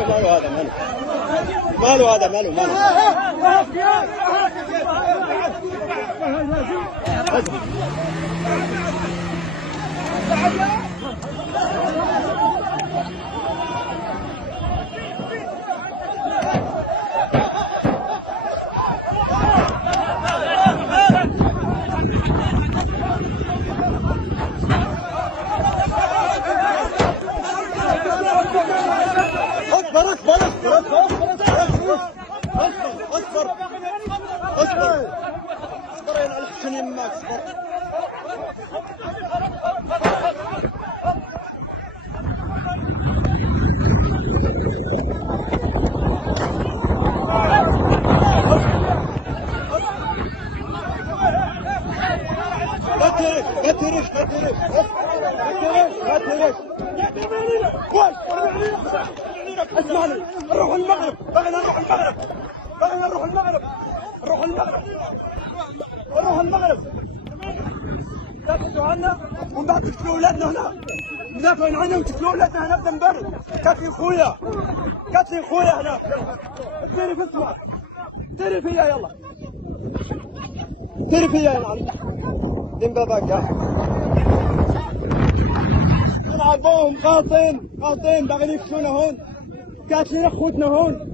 ماله هذا ماله هذا ماله اصبر يا الحسن يماك اصبر. لا ترش اسمعني، نروح المغرب، بغينا نروح تاكلوا عنا ومن بعد تقتلوا اولادنا هنا، مدافعين عنهم وتقتلوا اولادنا هنا بنبرد. قاتلين خويا هنا، ديري في اسمع، ديري فيا يلا، ديري فيا يا معلم، دين باباك نلعبوهم قاطين باغيين يكسونا هون، قاتلين اخوتنا هون.